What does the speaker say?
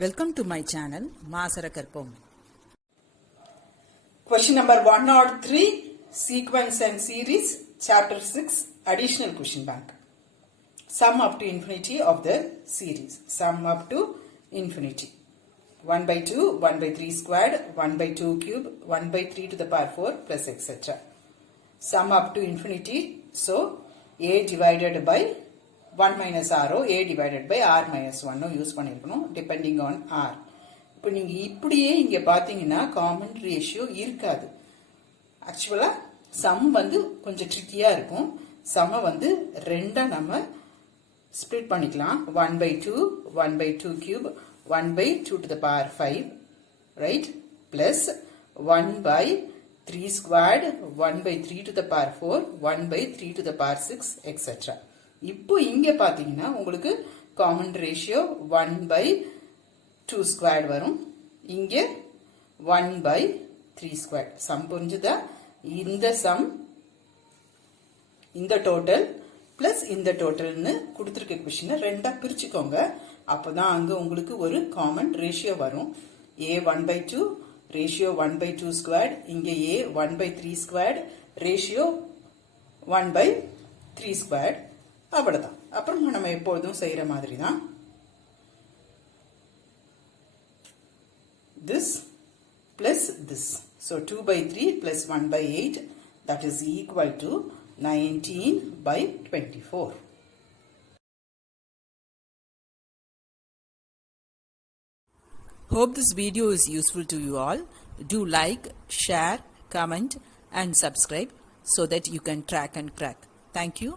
Welcome to my channel, Maasarakarpom. Question number 103, Sequence and Series, Chapter 6, Additional Question Bank. Sum up to infinity of the series. Sum up to infinity. 1 by 2, 1 by 3 squared, 1 by 2 cube, 1 by 3 to the power 4 plus etc. Sum up to infinity. So, a divided by 1 minus r a divided by r minus 1 use பண்ணிருக்கணும் depending on r. இப்போ நீங்க இப்படியே இங்க பாத்தீங்கன்னா common ratio இருக்காது. ஆக்சுவலா some வந்து கொஞ்சம் ட்ரிக்கியா இருக்கும். சம வந்து ரெண்டா நம்ம ஸ்ப்ளிட் பண்ணிக்கலாம். 1 by 2, 1 by 2 cube, 1 by 2 to the power 5, right? Plus 1 by 3 squared, 1 by 3 to the power 4, 1 by 3 to the power 6, etc. இப்போ இங்க பாத்தீங்கன்னா உங்களுக்கு காமன் ரேஷியோ 1 by 2 ஸ்கொயர்ட் வரும். இங்க 1 by 3 ஸ்கொயர்ட். சம் புரிஞ்சுதா? இந்த சம் இந்த டோட்டல் பிளஸ் இந்த டோட்டல்னு கொடுத்திருக்க கொஸ்டினை ரெண்டா பிரிச்சுக்கோங்க. அப்பதான் அங்க உங்களுக்கு ஒரு காமன் ரேஷியோ வரும். a 1 by 2 ratio 1 by 2 squared. இங்க a 1 by 3 squared ratio 1 by 3 squared. அவ்வளவுதான். அப்புறம் நம்ம எப்பொழுதும் செய்யற மாதிரி தான். This plus this. So 2 by 3 plus 1 by 8, that is equal to 19 by 24. Hope this video is useful to you all. Do like, share, comment and subscribe so that you can track and crack. Thank you.